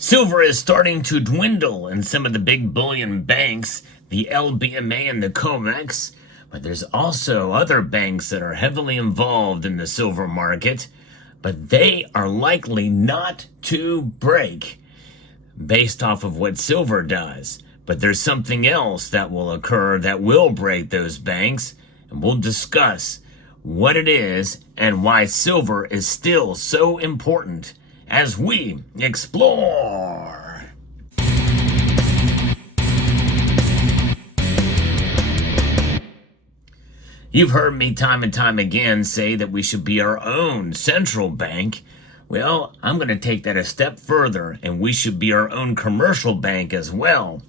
Silver is starting to dwindle in some of the big bullion banks, the LBMA and the COMEX, but there's also other banks that are heavily involved in the silver market, but they are likely not to break based off of what silver does. But there's something else that will occur that will break those banks, and we'll discuss what it is and why silver is still so important as we explore. You've heard me time and time again say that we should be our own central bank. Well, I'm going to take that a step further, and we should be our own commercial bank as well.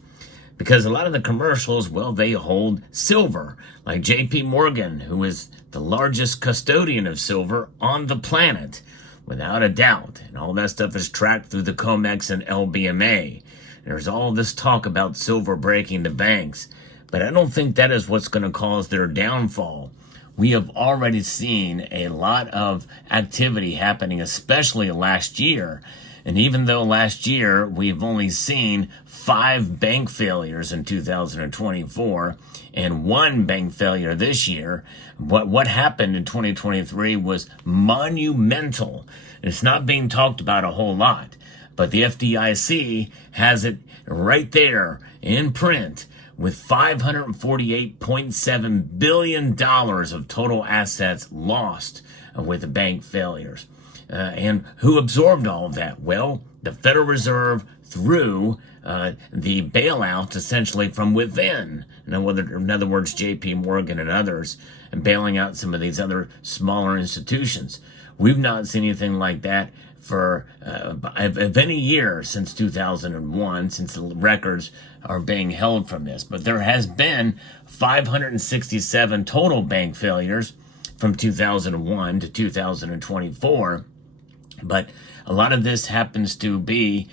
Because a lot of the commercials, well, they hold silver, like JP Morgan, who is the largest custodian of silver on the planet, without a doubt. And all that stuff is tracked through the COMEX and LBMA. There's all this talk about silver breaking the banks, but I don't think that is what's going to cause their downfall. We have already seen a lot of activity happening, especially last year. And even though last year we've only seen 5 bank failures in 2024 and 1 bank failure this year, what happened in 2023 was monumental. It's not being talked about a whole lot, but the FDIC has it right there in print with $548.7 billion of total assets lost with the bank failures. And who absorbed all of that? Well, the Federal Reserve through the bailout essentially from within. In other words, JP Morgan and others, and bailing out some of these other smaller institutions. We've not seen anything like that for of any year since 2001, since the records are being held from this. But there has been 567 total bank failures from 2001 to 2024. But a lot of this happens to be,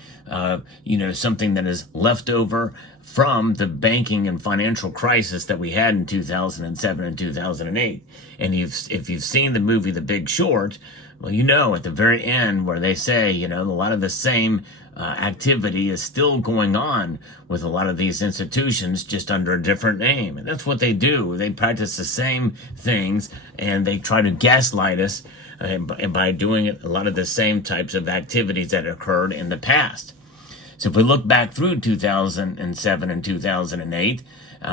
something that is left over from the banking and financial crisis that we had in 2007 and 2008. And if you've seen the movie The Big Short, well, at the very end where they say, a lot of the same activity is still going on with a lot of these institutions, just under a different name. And that's what they do. They practice the same things, and they try to gaslight us by doing a lot of the same types of activities that occurred in the past. So if we look back through 2007 and 2008,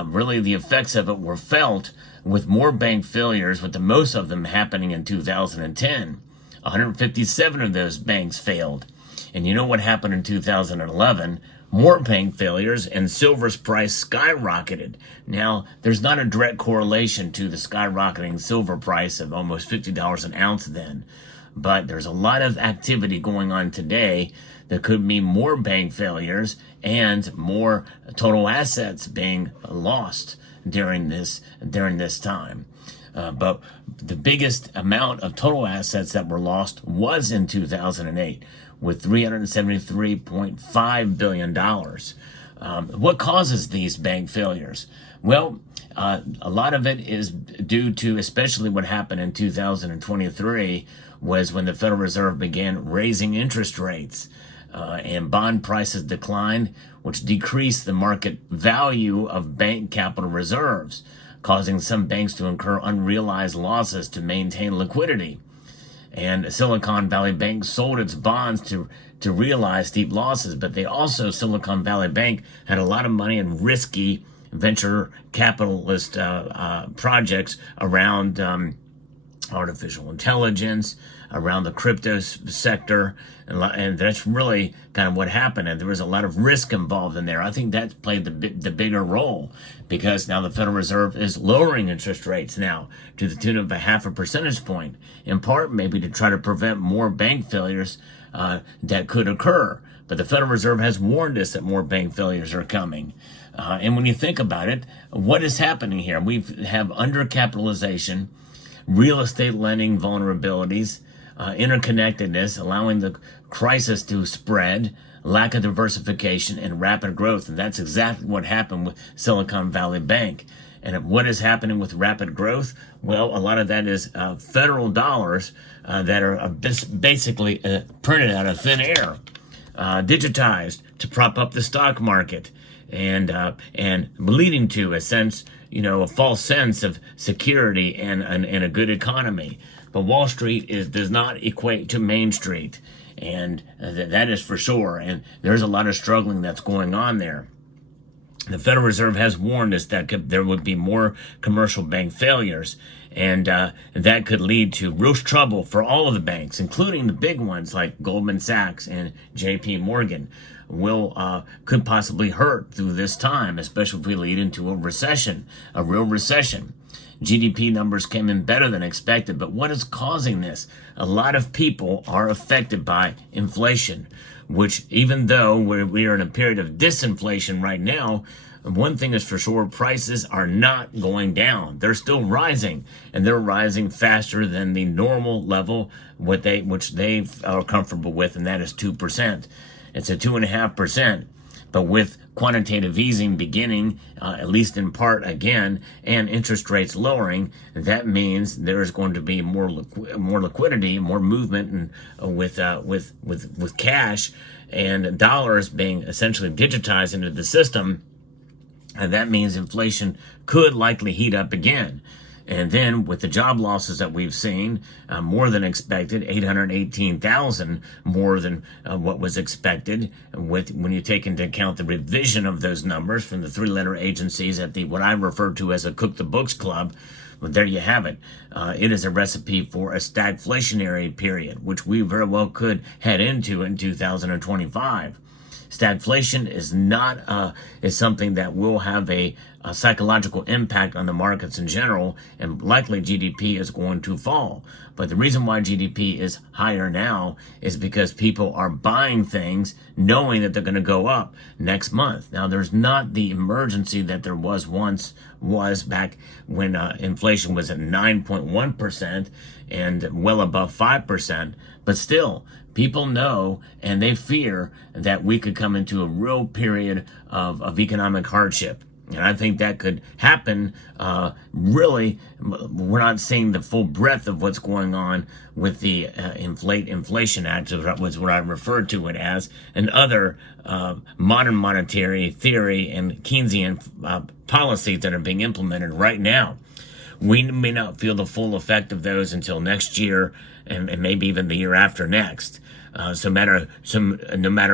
really the effects of it were felt with more bank failures, with the most of them happening in 2010. 157 of those banks failed. And you know what happened in 2011? More bank failures, and silver's price skyrocketed. Now, there's not a direct correlation to the skyrocketing silver price of almost $50 an ounce then. But there's a lot of activity going on today that could mean more bank failures and more total assets being lost during this time. But the biggest amount of total assets that were lost was in 2008. With $373.5 billion. What causes these bank failures? Well, a lot of it is due to, especially what happened in 2023, was when the Federal Reserve began raising interest rates and bond prices declined, which decreased the market value of bank capital reserves, causing some banks to incur unrealized losses to maintain liquidity. And Silicon Valley Bank sold its bonds to realize steep losses, but Silicon Valley Bank had a lot of money in risky venture capitalist projects around artificial intelligence, around the crypto sector, and that's really kind of what happened. And there was a lot of risk involved in there. I think that's played the bigger role, because now the Federal Reserve is lowering interest rates now to the tune of 0.5 percentage point, in part maybe to try to prevent more bank failures that could occur. But the Federal Reserve has warned us that more bank failures are coming. And when you think about it, what is happening here? We have undercapitalization, real estate lending vulnerabilities, interconnectedness, allowing the crisis to spread, lack of diversification, and rapid growth. And that's exactly what happened with Silicon Valley Bank. And what is happening with rapid growth? Well, a lot of that is federal dollars that are basically printed out of thin air. digitized to prop up the stock market, and leading to a sense, a false sense of security and a good economy. But Wall Street does not equate to Main Street, and that is for sure. And there's a lot of struggling that's going on there. The Federal Reserve has warned us that there would be more commercial bank failures, and that could lead to real trouble for all of the banks, including the big ones like Goldman Sachs and J.P. Morgan. Could possibly hurt through this time, especially if we lead into a recession, a real recession. GDP numbers came in better than expected, but what is causing this? A lot of people are affected by inflation, which, even though we are in a period of disinflation right now, one thing is for sure, prices are not going down. They're still rising, and they're rising faster than the normal level, which they are comfortable with, and that is 2%. It's a 2.5%. But with quantitative easing beginning, at least in part again, and interest rates lowering, that means there is going to be more liquidity, more movement, and with cash and dollars being essentially digitized into the system. And that means inflation could likely heat up again. And then with the job losses that we've seen, more than expected, 818,000 more than what was expected, when you take into account the revision of those numbers from the three-letter agencies at what I refer to as a Cook the Books Club. Well, there you have it. It is a recipe for a stagflationary period, which we very well could head into in 2025. Stagflation is something that will have a psychological impact on the markets in general, and likely GDP is going to fall. But the reason why GDP is higher now is because people are buying things knowing that they're going to go up next month. Now, there's not the emergency that there was back when inflation was at 9.1% and well above 5%, but still, people know and they fear that we could come into a real period of economic hardship. And I think that could happen. Really, we're not seeing the full breadth of what's going on with the Inflation Act, was what I referred to it as, and other modern monetary theory and Keynesian policies that are being implemented right now. We may not feel the full effect of those until next year, and maybe even the year after next. No matter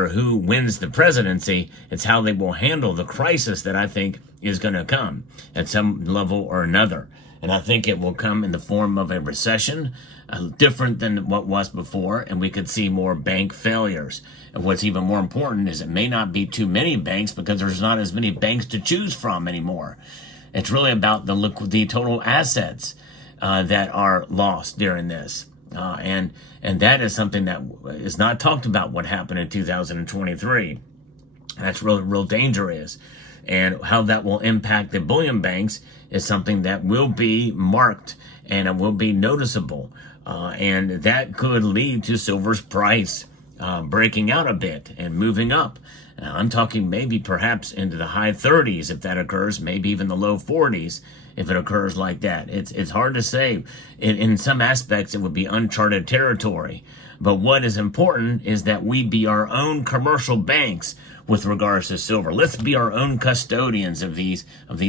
who wins the presidency, it's how they will handle the crisis that I think is going to come at some level or another. And I think it will come in the form of a recession, different than what was before, and we could see more bank failures. And what's even more important is it may not be too many banks because there's not as many banks to choose from anymore. It's really about the total assets that are lost during this. And that is something that is not talked about, what happened in 2023. That's real danger is. And how that will impact the bullion banks is something that will be marked and it will be noticeable. And that could lead to silver's price breaking out a bit and moving up. I'm talking maybe perhaps into the high 30s if that occurs, maybe even the low 40s if it occurs like that. It's hard to say. In some aspects, it would be uncharted territory. But what is important is that we be our own commercial banks with regards to silver. Let's be our own custodians of these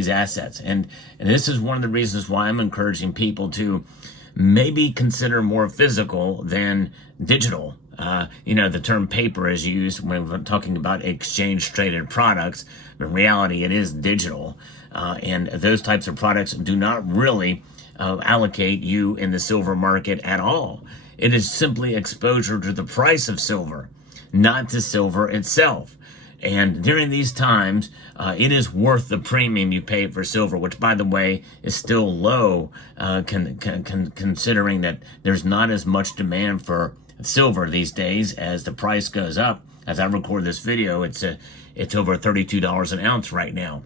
assets. And this is one of the reasons why I'm encouraging people to maybe consider more physical than digital. The term paper is used when we're talking about exchange-traded products. In reality, it is digital. And those types of products do not really allocate you in the silver market at all. It is simply exposure to the price of silver, not to silver itself. And during these times, it is worth the premium you pay for silver, which, by the way, is still low, considering that there's not as much demand for silver these days as the price goes up. As I record this video, it's over $32 an ounce right now.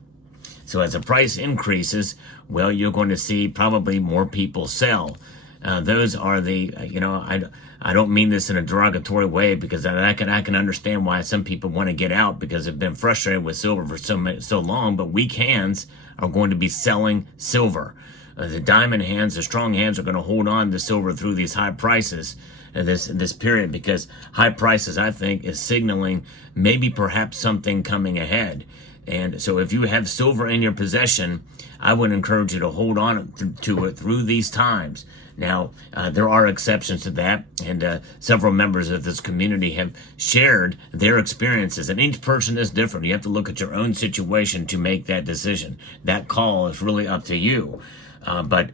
So as the price increases, well, you're going to see probably more people sell. Those are I don't mean this in a derogatory way, because I can understand why some people want to get out because they've been frustrated with silver for so long. But weak hands are going to be selling silver. The diamond hands, the strong hands, are going to hold on to silver through these high prices. this period, because high prices, I think, is signaling maybe perhaps something coming ahead. And so if you have silver in your possession, I would encourage you to hold on to it through these times. Now, there are exceptions to that, and several members of this community have shared their experiences, and each person is different. You have to look at your own situation to make that decision. That call is really up to you. But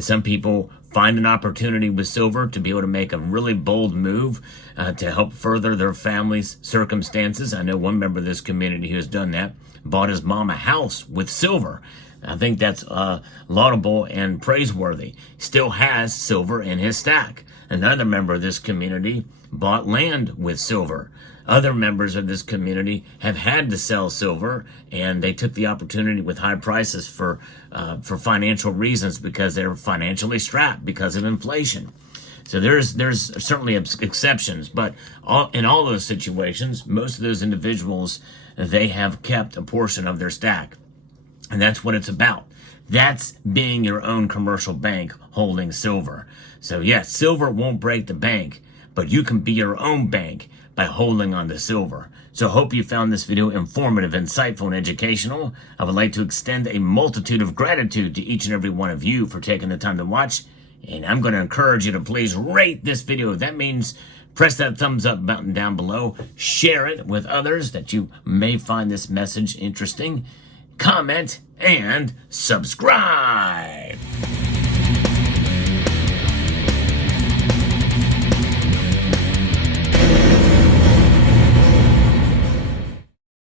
some people find an opportunity with silver to be able to make a really bold move to help further their family's circumstances. I know one member of this community who has done that, bought his mom a house with silver. I think that's laudable and praiseworthy. Still has silver in his stack. Another member of this community bought land with silver. Other members of this community have had to sell silver, and they took the opportunity with high prices for financial reasons, because they're financially strapped because of inflation. So there's certainly exceptions, but in all those situations, most of those individuals, they have kept a portion of their stack. And that's what it's about. That's being your own commercial bank holding silver. So yes, silver won't break the bank, but you can be your own bank by holding on to silver. So I hope you found this video informative, insightful, and educational. I would like to extend a multitude of gratitude to each and every one of you for taking the time to watch. And I'm going to encourage you to please rate this video. That means press that thumbs up button down below. Share it with others that you may find this message interesting. Comment and subscribe.